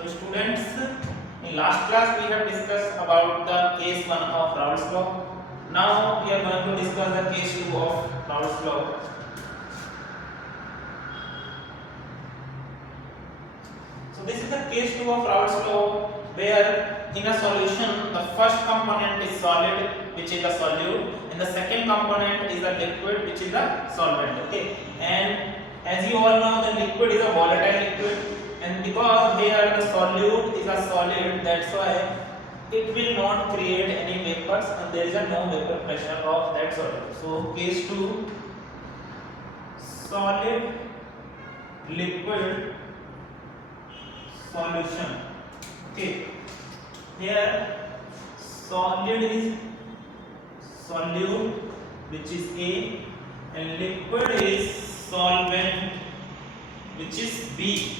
So students, in last class we have discussed about the case 1 of Raoult's law. Now we are going to discuss the case 2 of Raoult's law. So this is the case 2 of Raoult's law, where in a solution the first component is solid, which is the solute, and the second component is the liquid, which is the solvent. Okay, and as you all know, the liquid is a volatile liquid, and because here the solute is a solid, that's why it will not create any vapors, and there is a no vapor pressure of that solid. So case 2, solid liquid solution. Okay, here solid is solute, which is A, and liquid is solvent, which is B.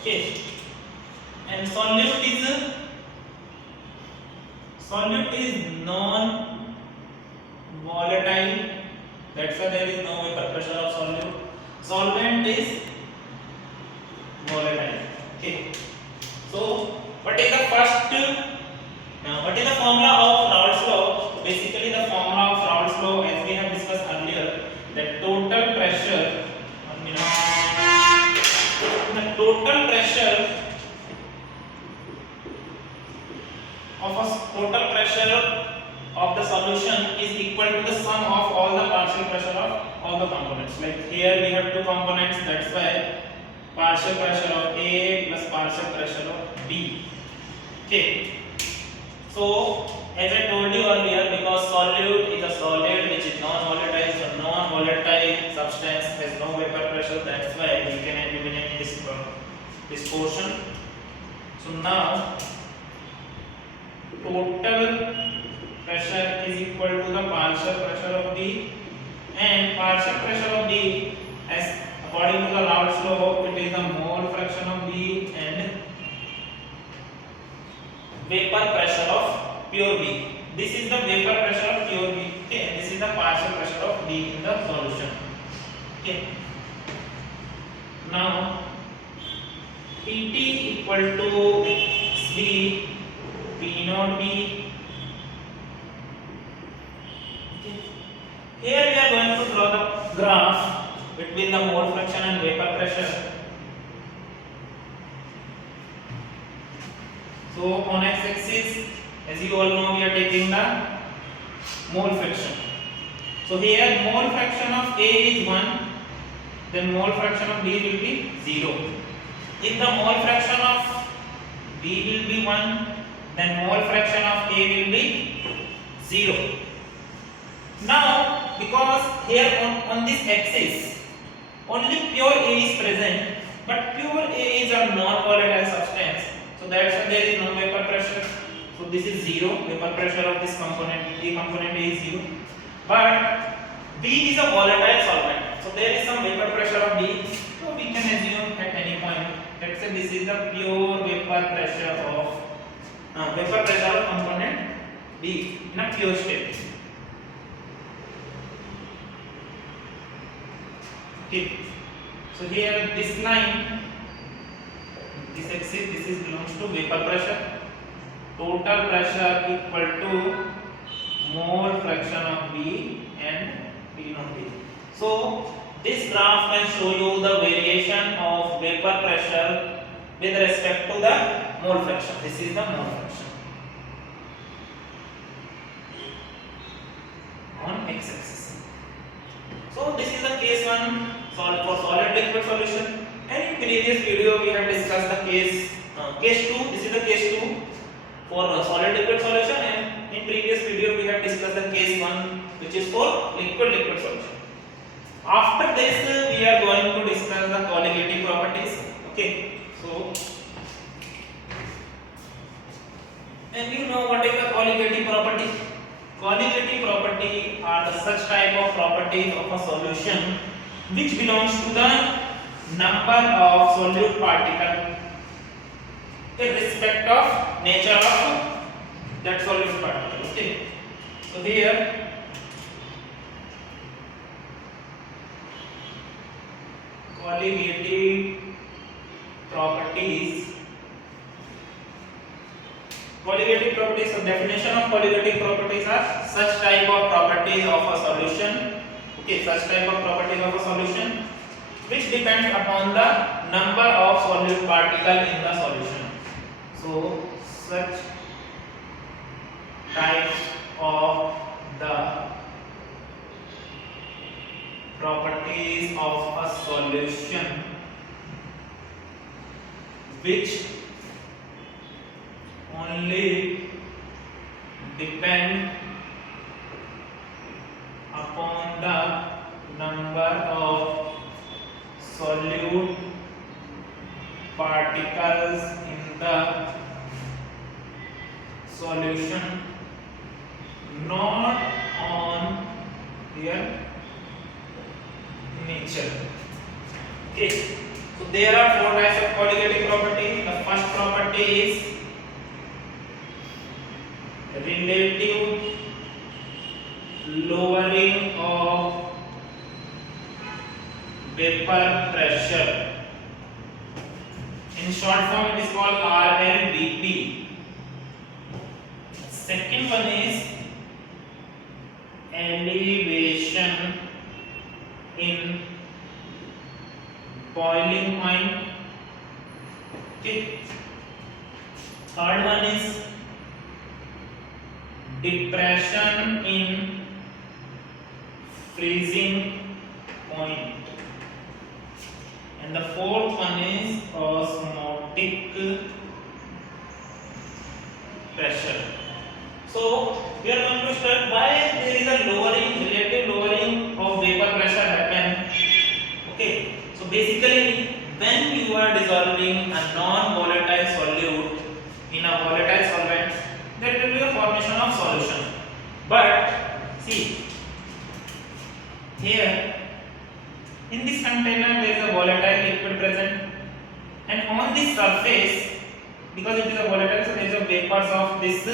Okay, and solute is non volatile, that's why there is no vapor pressure of solute. Solvent is volatile. Okay, so what is the formula of Raoult's law? Basically the formula of Raoult's law, as we have discussed earlier, the total pressure of the solution is equal to the sum of all the partial pressure of all the components. Like here we have two components, that's why partial pressure of A plus partial pressure of B. Okay, so as I told you earlier, because solute is a solid which is non-volatile, so non-volatile substance has no vapor pressure, that's why we can eliminate this portion. So now total pressure is equal to the partial pressure of B, and partial pressure of B, as according to the Raoult's law, it is the mole fraction of B and vapor pressure of pure B. This is the vapor pressure of pure B. Okay, and this is the partial pressure of B in the solution. Okay. Now Pt equal to B P naught B. Okay. Here we are going to draw the graph between the mole fraction and vapor pressure. So on x-axis, as you all know, we are taking the mole fraction. So here mole fraction of A is 1, then mole fraction of B will be 0. If the mole fraction of B will be 1, then mole fraction of A will be 0. Now because here on this axis only pure A is present, but pure A is a non-volatile substance, so that's why there is no vapor pressure. So this is 0, vapor pressure of this component, A component A is 0. But B is a volatile solvent, so there is some vapor pressure of B. So we can assume at any point, let's say this is the pure vapor pressure of component B in a pure state. Okay, so here this line, this axis, this is belongs to vapor pressure. Total pressure equal to mole fraction of B and P naught B. So this graph can show you the variation of vapor pressure with respect to the mole fraction. This is the mole fraction on x-axis. So this is the case 1 for solid liquid solution, and in previous video we have discussed the case 2. This is the case 2 for solid liquid solution, and in previous video we have discussed the case 1, which is for liquid solution. After this we are going to discuss the colligative properties. Okay, so and you know what is the colligative property? Colligative property are the such type of properties of a solution which belongs to the number of solute particle irrespective of nature of that solute particle. Okay, so here colligative properties Colligative properties. So definition of colligative properties are such type of properties of a solution. Okay, such type of properties of a solution which depends upon the number of solute particle in the solution. So such types of the properties of a solution which only depend upon the number of solute particles in the solution, not on their nature. Okay, so there are four types of colligative property. The first property is relative lowering of vapor pressure. In short form, it is called RLVP. Second one is elevation in boiling point. Okay. Third one is depression in freezing point. And the fourth one is osmotic pressure. So we are going to start why there is a lowering, relative lowering of vapor pressure happen. Okay, so basically when you are dissolving a non-volatile solute in a volatile solvent, there will be a formation of solution. But see here in this container there is a volatile liquid present, and on this surface, because it is a volatile, so there is a vapors of this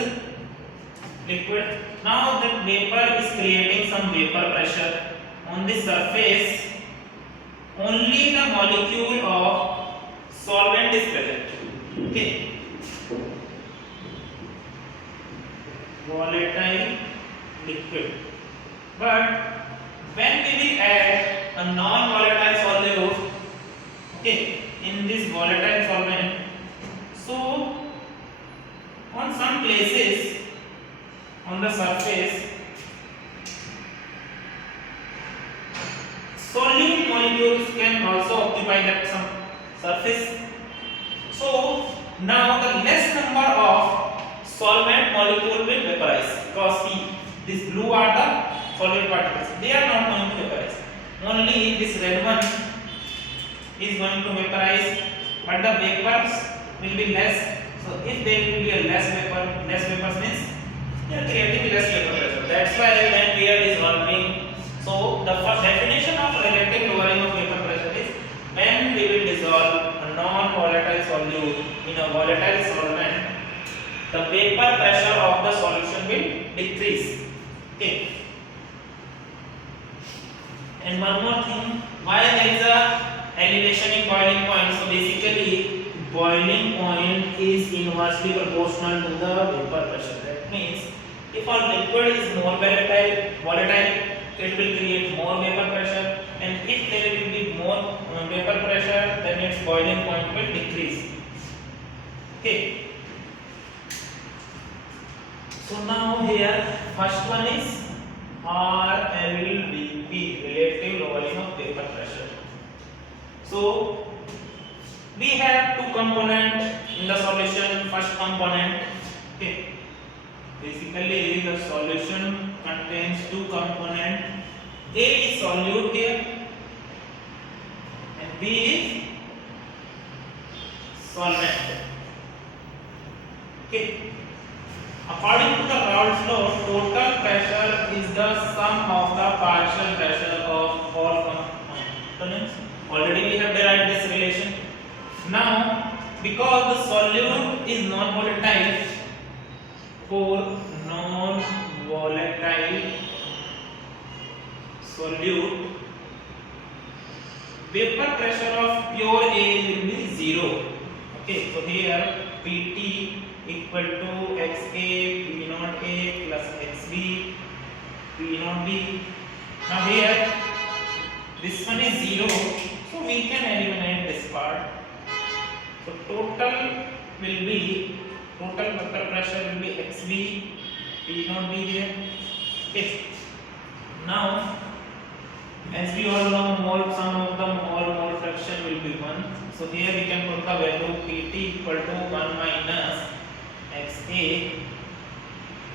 liquid. Now that vapor is creating some vapor pressure on this surface. Only the molecule of solvent is present. Okay, volatile liquid. But when we will add a non-volatile solute, okay, in this volatile solvent, so on some places on the surface, solute molecules can also occupy that some surface. So now the less number of solvent molecule will vaporize, because see, this blue are the solute particles, they are not going to vaporize. Only this red one is going to vaporize, but the vapors will be less. So if there will be a less vapors means they are creating less vapor pressure. That's why when we are dissolving, so the first definition of relative lowering of vapor pressure is when we will dissolve a non-volatile solute in a volatile solvent, the vapor pressure of the solution will decrease. Okay. And one more thing, why there is a elevation in boiling point? So basically, boiling point is inversely proportional to the vapor pressure. That means if a liquid is more volatile, it will create more vapor pressure, and if there will be more vapor pressure, then its boiling point will decrease. Okay. So now here first one is RLVP, relative lowering of vapor pressure. So we have two components in the solution. First component, okay, basically the solution contains two components. A is solute here and B is solvent. Okay. According to the Raoult's law, total pressure is the sum of the partial pressure of all components. Already we have derived this relation. Now, because the solute is non-volatile, for non-volatile solute, vapor pressure of pure air will be 0. Okay, so here Pt equal to xa P naught A plus xb P naught B. Now here this one is 0, so we can eliminate this part. So total vector pressure will be xb P naught B here. Okay. Now as we all know, sum of the mole fraction will be 1. So here we can put the value Pt equal to 1 minus xa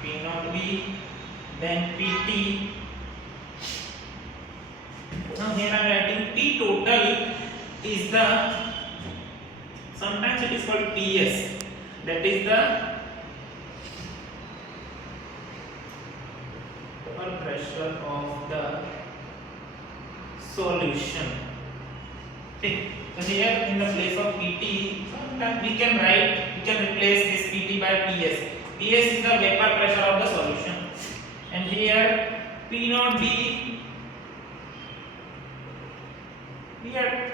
P naught B, then Pt. Now here I am writing P total is the, sometimes it is called Ps, that is the pressure of the solution. Okay. So here in the place of Pt, sometimes we can replace this Pt by Ps. Ps is the vapor pressure of the solution, and here P naught B, we are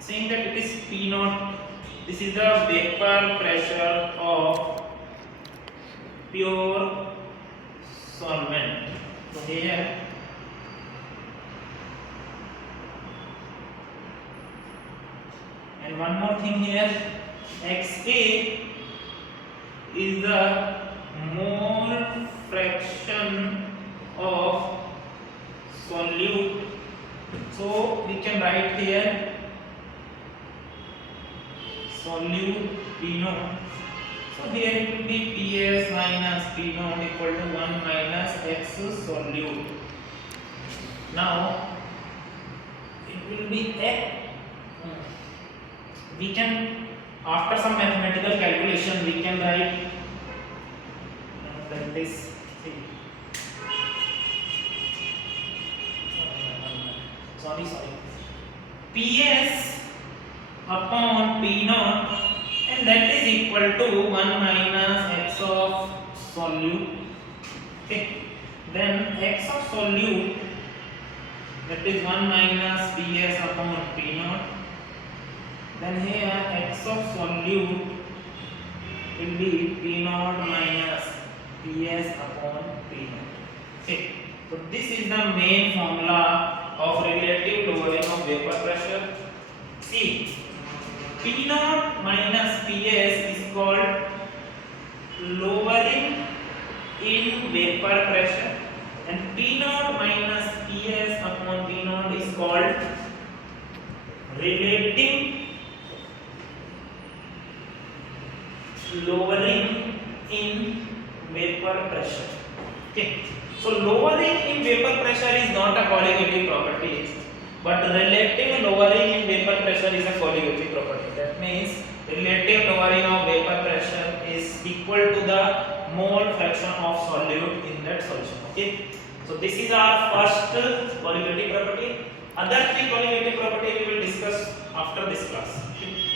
saying that it is P naught. This is the vapor pressure of pure solvent. So here and one more thing here, xa is the mole fraction of solute. So we can write here solute P naught. So here it will be Ps minus P naught equal to 1 minus x solute. Now it will be x. We can, after some mathematical calculation, we can write that is sorry Ps upon P naught, and that is equal to 1 minus x of solute. Okay, then x of solute, that is 1 minus Ps upon P naught. Then here x of solute will be P naught minus Ps upon P naught. Okay, so this is the main formula of relative lowering of vapor pressure. See, P naught minus Ps is called lowering in vapor pressure, and P naught minus Ps upon P naught is called relative lowering in vapor pressure. Okay, so lowering in vapor pressure is not a colligative property, but relative lowering in vapor pressure is a colligative property. That means relative lowering of vapor pressure is equal to the mole fraction of solute in that solution. Okay, so this is our first colligative property. Other three colligative property we will discuss after this class. Okay.